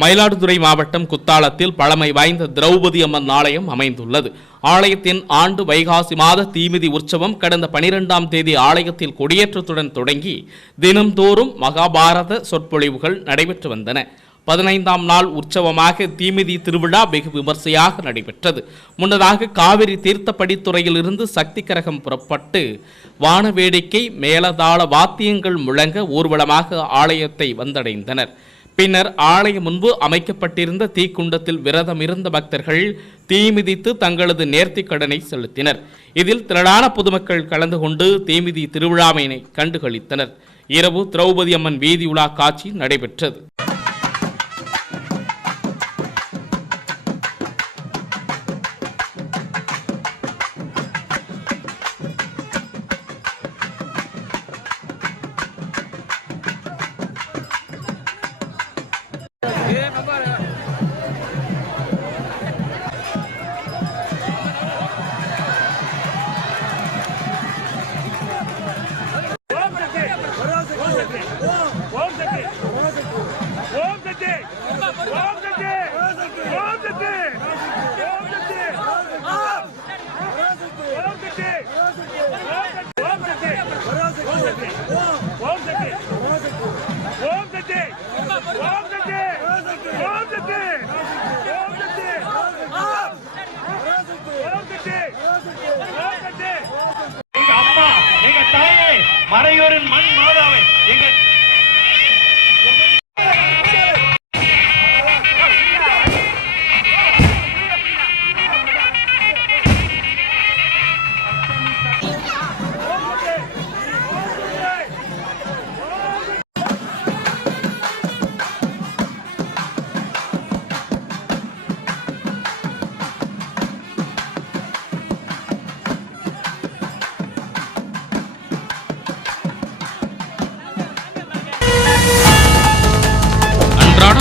மயிலாடுதுறை மாவட்டம் குத்தாலத்தில் பழமை வாய்ந்த திரௌபதி அம்மன் ஆலயம் அமைந்துள்ளது. ஆலயத்தின் ஆண்டு வைகாசி மாத தீமிதி உற்சவம் கடந்த பனிரெண்டாம் தேதி ஆலயத்தில் கொடியேற்றத்துடன் தொடங்கி தினம்தோறும் மகாபாரத சொற்பொழிவுகள் நடைபெற்று வந்தன. பதினைந்தாம் நாள் உற்சவமாக தீமிதி திருவிழா வெகு விமர்சையாக நடைபெற்றது. முன்னதாக காவிரி தீர்த்தப்படித்துறையிலிருந்து சக்தி கரகம் புறப்பட்டு வானவேடிக்கை மேலதாள வாத்தியங்கள் முழங்க ஊர்வலமாக ஆலயத்தை வந்தடைந்தனர். பின்னர் ஆலயம் முன்பு அமைக்கப்பட்டிருந்த தீக்குண்டத்தில் விரதம் இருந்த பக்தர்கள் தீமிதித்து தங்களது நேர்த்திக் கடனை செலுத்தினர். இதில் திரளான பொதுமக்கள் கலந்து கொண்டு தீமிதி திருவிழாவினை கண்டுகளித்தனர். இரவு திரௌபதி அம்மன் வீதி உலா காட்சி நடைபெற்றது. மறையூரின் மண் மாதாவை எங்கள்